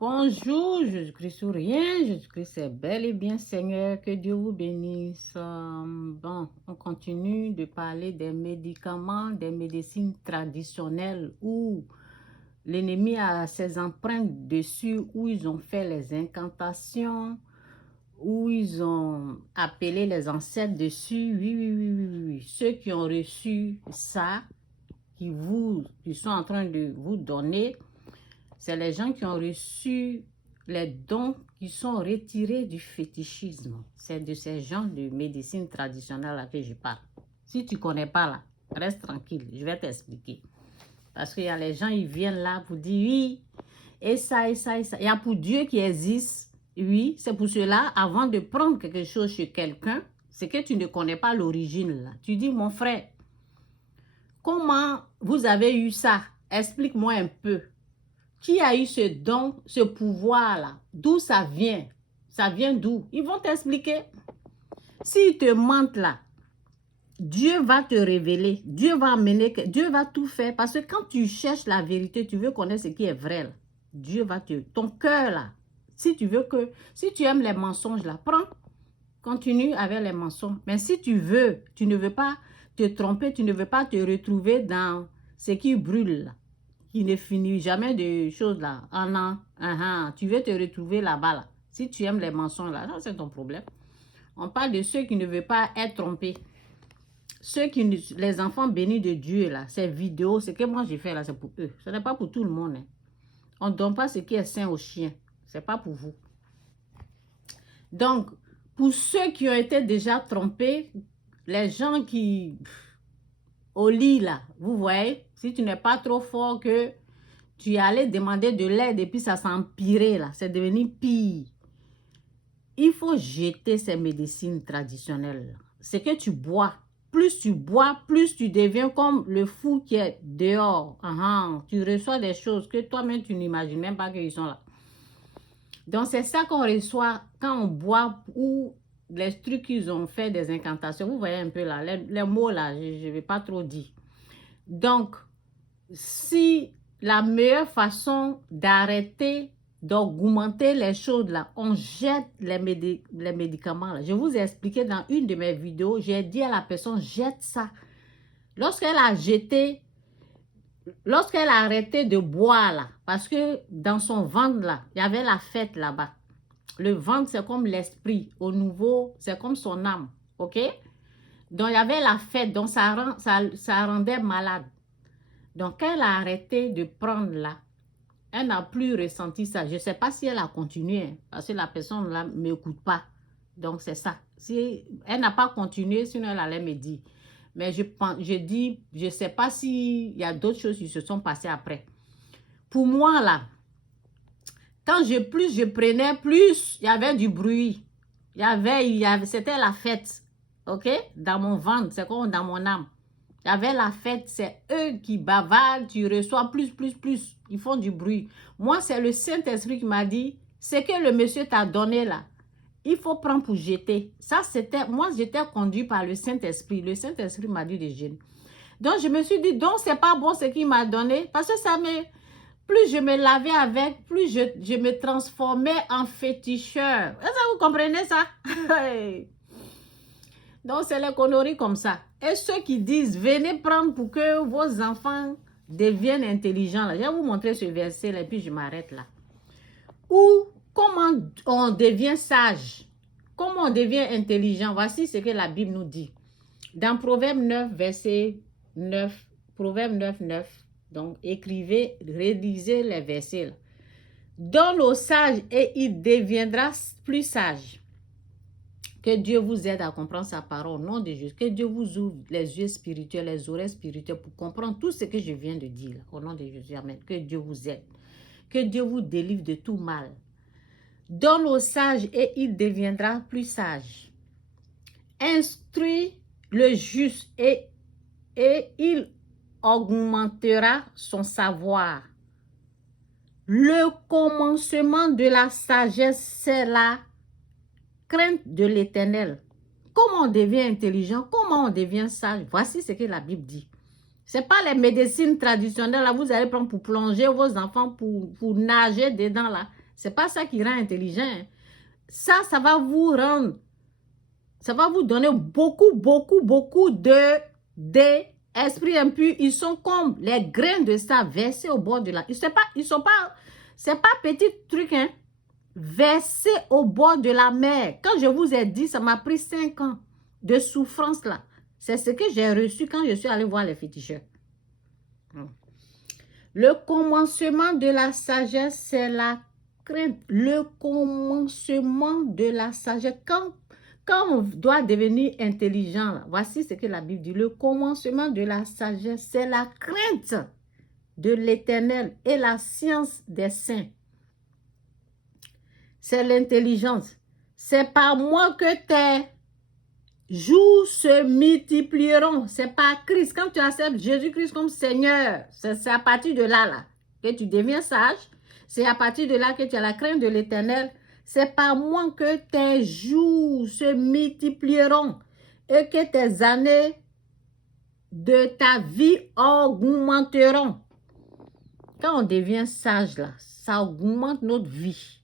Bonjour, Jésus-Christ ou rien, Jésus-Christ est bel et bien Seigneur, que Dieu vous bénisse. Bon, on continue de parler des médicaments, des médecines traditionnelles où l'ennemi a ses empreintes dessus, où ils ont fait les incantations, où ils ont appelé les ancêtres dessus. Oui, oui, oui, oui, oui, oui. Ceux qui ont reçu ça, qui sont en train de vous donner, c'est les gens qui ont reçu les dons qui sont retirés du fétichisme. C'est de ces gens de médecine traditionnelle là que je parle. Si tu ne connais pas là, reste tranquille, je vais t'expliquer. Parce qu'il y a les gens, ils viennent là pour dire oui, et ça, et ça, et ça. Il y a pour Dieu qui existe, oui, c'est pour cela, avant de prendre quelque chose chez quelqu'un, c'est que tu ne connais pas l'origine là. Tu dis, mon frère, comment vous avez eu ça? Explique-moi un peu. Qui a eu ce don, ce pouvoir-là? D'où ça vient? Ça vient d'où? Ils vont t'expliquer. S'ils te mentent là, Dieu va te révéler. Dieu va amener, Dieu va tout faire. Parce que quand tu cherches la vérité, tu veux connaître ce qui est vrai là. Dieu va te... Ton cœur là, si tu aimes les mensonges là, prends, continue avec les mensonges. Mais si tu ne veux pas te tromper, tu ne veux pas te retrouver dans ce qui brûle là, qui ne finit jamais de choses là. Tu veux te retrouver là-bas là. Si tu aimes les mensonges là, ça c'est ton problème. On parle de ceux qui ne veulent pas être trompés. Les enfants bénis de Dieu là, ces vidéos, ce que moi j'ai fait là, c'est pour eux. Ce n'est pas pour tout le monde. Hein. On ne donne pas ce qui est sain aux chiens. Ce n'est pas pour vous. Donc, pour ceux qui ont été déjà trompés, les gens qui... Au lit là, vous voyez, si tu n'es pas trop fort que tu allais demander de l'aide et puis ça s'est empiré là, c'est devenu pire. Il faut jeter ces médecines traditionnelles. Ce que tu bois, plus tu deviens comme le fou qui est dehors. Tu reçois des choses que toi-même tu n'imagines même pas qu'ils sont là. Donc c'est ça qu'on reçoit quand on boit ou les trucs qu'ils ont fait des incantations. Vous voyez un peu là, les mots là, je ne vais pas trop dire. Donc, si la meilleure façon d'arrêter, d'augmenter les choses là, on jette les médicaments là. Je vous ai expliqué dans une de mes vidéos, j'ai dit à la personne, jette ça. Lorsqu'elle a jeté, lorsqu'elle a arrêté de boire là, parce que dans son ventre là, il y avait la fête là-bas. Le ventre, c'est comme l'esprit. Au nouveau, c'est comme son âme. OK? Donc, il y avait la fête. Donc, ça rendait malade. Donc, elle a arrêté de prendre là. Elle n'a plus ressenti ça. Je ne sais pas si elle a continué. Hein, parce que la personne là ne m'écoute pas. Donc, c'est ça. Si elle n'a pas continué, sinon elle allait me dire. Mais je ne sais pas s'il y a d'autres choses qui se sont passées après. Pour moi, là, quand je prenais, plus il y avait du bruit. C'était la fête. OK? Dans mon ventre, c'est comme dans mon âme. Il y avait la fête, c'est eux qui bavardent, tu reçois plus. Ils font du bruit. Moi, c'est le Saint-Esprit qui m'a dit, ce que le monsieur t'a donné là, il faut prendre pour jeter. Ça, c'était, moi, j'étais conduit par le Saint-Esprit. Le Saint-Esprit m'a dit de jeter. Donc, je me suis dit, donc, c'est pas bon ce qu'il m'a donné, parce que ça me... Plus je me lavais avec, plus je me transformais en féticheur. Est-ce que vous comprenez ça? Donc, c'est les conneries comme ça. Et ceux qui disent, venez prendre pour que vos enfants deviennent intelligents. Là. Je vais vous montrer ce verset là, et puis je m'arrête là. Ou comment on devient sage. Comment on devient intelligent. Voici ce que la Bible nous dit. Dans Proverbe 9, verset 9, Proverbe 9, 9. Donc, écrivez, rédigez les versets. Là. Donne au sage et il deviendra plus sage. Que Dieu vous aide à comprendre sa parole au nom de Jésus. Que Dieu vous ouvre les yeux spirituels, les oreilles spirituelles pour comprendre tout ce que je viens de dire. Là, au nom de Jésus, amen. Que Dieu vous aide. Que Dieu vous délivre de tout mal. Donne au sage et il deviendra plus sage. Instruis le juste et il augmentera son savoir. Le commencement de la sagesse, c'est la crainte de l'Éternel. Comment on devient intelligent? Comment on devient sage? Voici ce que la Bible dit. Ce n'est pas les médecines traditionnelles là, vous allez prendre pour plonger vos enfants, pour nager dedans là. C'est pas ça qui rend intelligent. Hein. Ça va vous rendre, ça va vous donner beaucoup d'esprits impurs. Ils sont comme les graines de ça versés au bord de la... C'est pas petit truc, hein. Versés au bord de la mer. Quand je vous ai dit, ça m'a pris 5 ans de souffrance là. C'est ce que j'ai reçu quand je suis allée voir les féticheurs. Le commencement de la sagesse, c'est la crainte. Le commencement de la sagesse. Quand on doit devenir intelligent, là, voici ce que la Bible dit. Le commencement de la sagesse, c'est la crainte de l'Éternel et la science des saints. C'est l'intelligence. C'est par moi que tes jours se multiplieront. C'est par Christ. Quand tu acceptes Jésus-Christ comme Seigneur, c'est à partir de là que tu deviens sage. C'est à partir de là que tu as la crainte de l'Éternel. C'est par moi que tes jours se multiplieront et que tes années de ta vie augmenteront. Quand on devient sage, là, ça augmente notre vie.